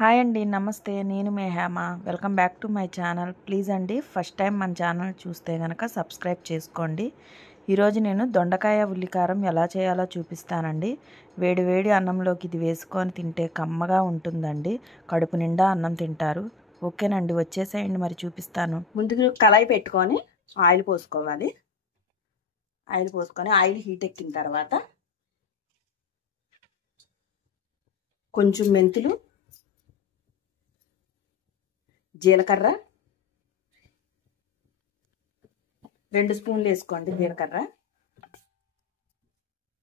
Hi అండి. నమస్తే. నేను మీ Hema. Welcome back to my channel. Please అండి ఫస్ట్ టైం మన ఛానల్ చూస్తే గనక సబ్స్క్రైబ్ చేసుకోండి. ఈరోజు నేను దొండకాయ ఉల్లికారం ఎలా చేయాలో చూపిస్తానండి. వేడి వేడి అన్నంలోకి ఇది వేసుకొని తింటే కమ్మగా ఉంటుందండి. కడుపు నిండా అన్నం తింటారు. ఓకేనండి, వచ్చేసేయండి, మరి చూపిస్తాను. ముందుగా కళాయి పెట్టుకొని ఆయిల్ పోసుకోవాలి. ఆయిల్ పోసుకొని ఆయిల్ హీట్ ఎక్కిన తర్వాత కొంచెం మెంతులు, జీలకర్ర 2 స్పూన్లు వేసుకోండి. జీలకర్ర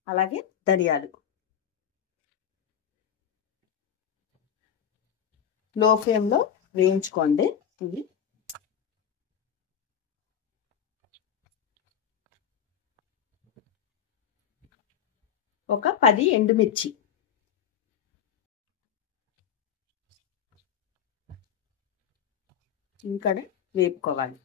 అలాగే ధనియాలు లో ఫ్లేమ్లో వేయించుకోండి. ఇవి ఒక 10 ఎండుమిర్చి ఇక్కడ వేపుకోవాలి.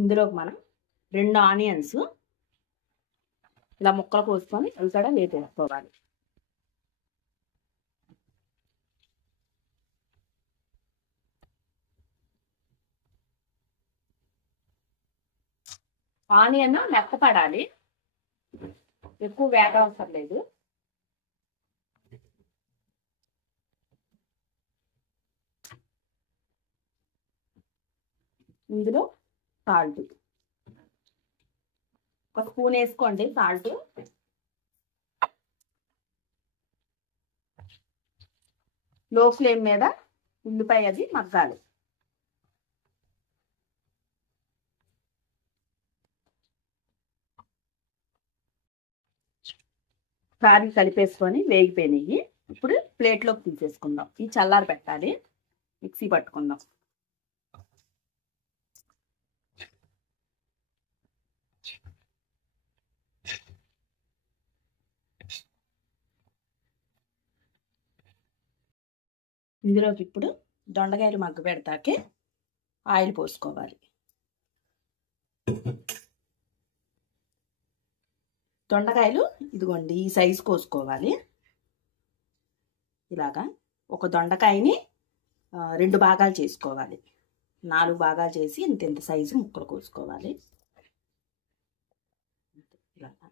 ఇందులో మనం 2 ఆనియన్స్ ఇలా ముక్కలు కోసుకొని ఇక్కడ వేపేసుకోవాలి. ఆనియన్ మెత్తపడాలి, ఎక్కువ వేగవసరం లేదు. ఇందులో సాల్ట్ 1 స్పూన్ వేసుకోండి. సాల్ట్ లో ఫ్లేమ్ మీద ఉల్లిపాయ అది మగ్గాలి. కారం కలిపేసుకొని వేగిపోయినాయి. ఇప్పుడు ప్లేట్లోకి తీసేసుకుందాం. ఈ చల్లారి పెట్టాలి, మిక్సీ పట్టుకుందాం. ఇందులోకి ఇప్పుడు దొండకాయలు మగ్గ పెడతాకే ఆయిల్ పోసుకోవాలి. దొండకాయలు ఇదిగోండి ఈ సైజు కోసుకోవాలి. ఇలాగా ఒక దొండకాయని 2 భాగాలు చేసుకోవాలి. 4 భాగాలు చేసి ఇంత సైజు ముక్కలు కోసుకోవాలి. ఇలాగా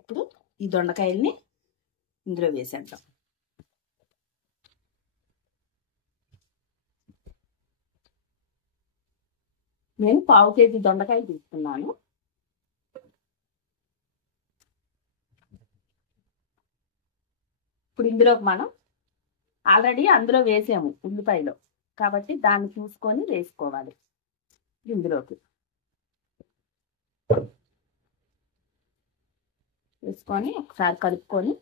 ఇప్పుడు ఈ దొండకాయల్ని ఇందులో వేసేద్దాం. నేను 1/2 కేజీ దొండకాయలు తీసుకున్నాను. ఇప్పుడు ఇందులోకి మనం ఆల్రెడీ అందులో వేసాము ఉల్లిపాయలో, కాబట్టి దాన్ని చూసుకొని వేసుకోవాలి. ఇందులోకి వేసుకొని ఒకసారి కలుపుకొని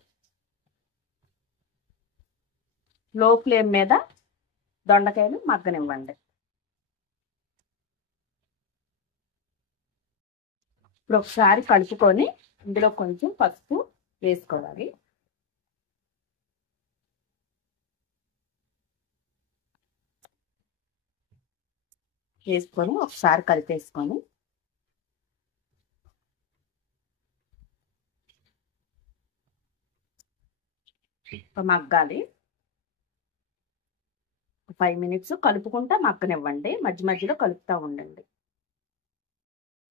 లో ఫ్లేమ్ మీద దొండకాయలు మగ్గనివ్వండి. ఇప్పుడు ఒకసారి కలుపుకొని ఇందులో కొంచెం పసుపు వేసుకోవాలి. వేసుకొని ఒకసారి కలిపేసుకొని మగ్గాలి. 5 మినిట్స్ కలుపుకుంటా మగ్గనివ్వండి. మధ్య మధ్యలో కలుపుతూ ఉండండి.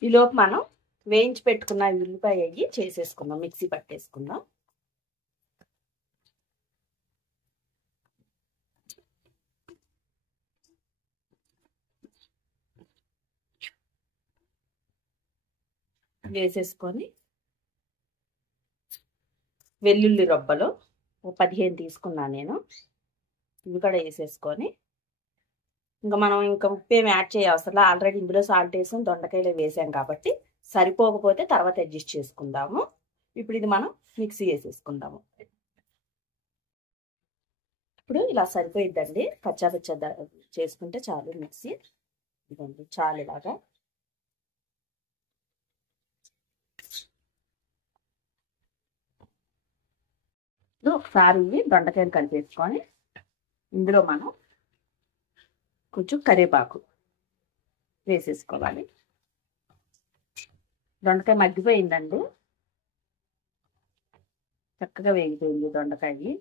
ఈలోపు మనం వేయించి పెట్టుకున్న ఉల్లిపాయ అయ్యి చేసేసుకుందాం, మిక్సీ పట్టేసుకుందాం. వేసేసుకొని వెల్లుల్లి రొబ్బలు 15 తీసుకున్నాను నేను. ఇవి కూడా వేసేసుకొని ఇంకా మనం ఉప్పు ఏమి యాడ్ చేయవసరం, ఆల్రెడీ ఇందులో సాల్ట్ వేసాం, దొండకాయలు వేసాం కాబట్టి సరిపోకపోతే తర్వాత అడ్జస్ట్ చేసుకుందాము. ఇప్పుడు ఇది మనం మిక్సీ వేసేసుకుందాము. ఇప్పుడు ఇలా సరిపోయిద్దండి. కచ్చాపచ్చా చేసుకుంటే చాలు. మిక్సీ ఇదండి చాలు. ఇలాగా ఒకసారి దొండకాయలు కలిపేసుకొని ఇందులో మనం కొంచెం కరివేపాకు వేసేసుకోవాలి. దొండకాయ మగ్గిపోయిందండి, చక్కగా వేగిపోయింది దొండకాయ.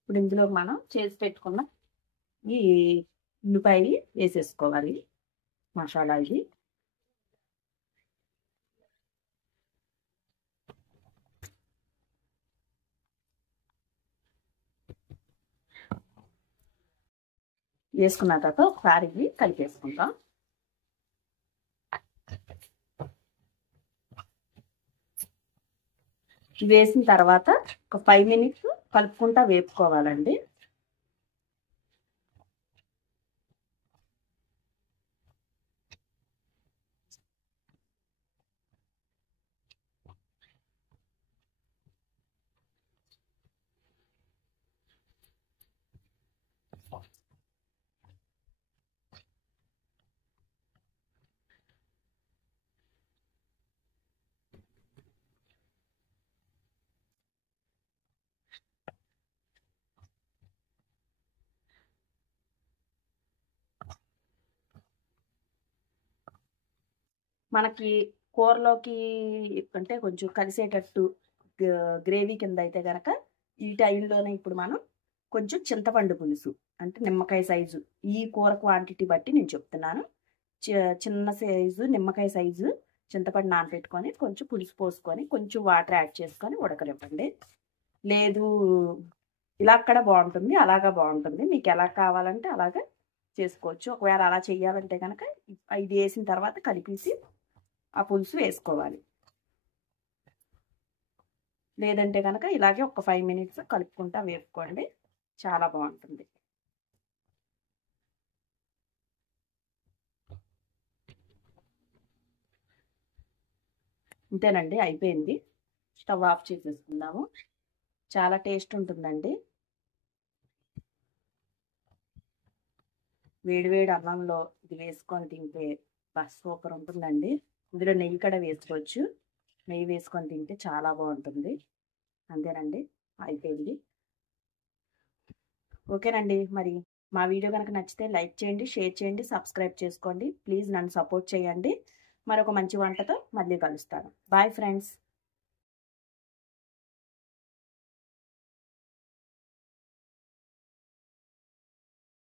ఇప్పుడు ఇందులో మనం చేసి పెట్టుకున్న ఈ ఉల్లిపాయ వేసేసుకోవాలి, మసాలా ఇది. వేసుకున్న తర్వాత ఒకసారి ఇవి కలిపేసుకుంటాం. వేసిన తర్వాత ఒక 5 మినిట్స్ కలుపుకుంటా వేపుకోవాలండి. మనకి కూరలోకి అంటే కొంచెం కలిసేటట్టు గ్రేవీ కింద అయితే కనుక ఈ టైంలోనే ఇప్పుడు మనం కొంచెం చింతపండు పులుసు అంటే నిమ్మకాయ సైజు, ఈ కూర క్వాంటిటీ బట్టి నేను చెప్తున్నాను. చిన్న సైజు నిమ్మకాయ సైజు చింతపండు నానబెట్టుకొని కొంచెం పులుసు పోసుకొని కొంచెం వాటర్ యాడ్ చేసుకొని ఉడకనివ్వండి. లేదు ఇలా అక్కడ బాగుంటుంది, అలాగా బాగుంటుంది, మీకు ఎలా కావాలంటే అలాగా చేసుకోవచ్చు. ఒకవేళ అలా చేయాలంటే కనుక ఇది వేసిన తర్వాత కలిపేసి ఆ పులుసు వేసుకోవాలి. లేదంటే కనుక ఇలాగే ఒక 5 మినిట్స్ కలుపుకుంటా వేపుకోండి, చాలా బాగుంటుంది. అంతేనండి, అయిపోయింది. స్టవ్ ఆఫ్ చేసేసుకుందాము. చాలా టేస్ట్ ఉంటుందండి. వేడివేడి అన్నంలో ఇది వేసుకొని తింటే బస్ సూపర్ ఉంటుందండి. ఇందులో నెయ్యి కూడా వేసుకోవచ్చు, నెయ్యి వేసుకొని తింటే చాలా బాగుంటుంది. అంతేనండి, అయిపోయింది. ఓకేనండి, మరి మా వీడియో కనుక నచ్చితే లైక్ చేయండి, షేర్ చేయండి, సబ్స్క్రైబ్ చేసుకోండి. ప్లీజ్ నన్ను సపోర్ట్ చేయండి. మరొక మంచి వంటతో మళ్ళీ కలుస్తాను. Bye friends.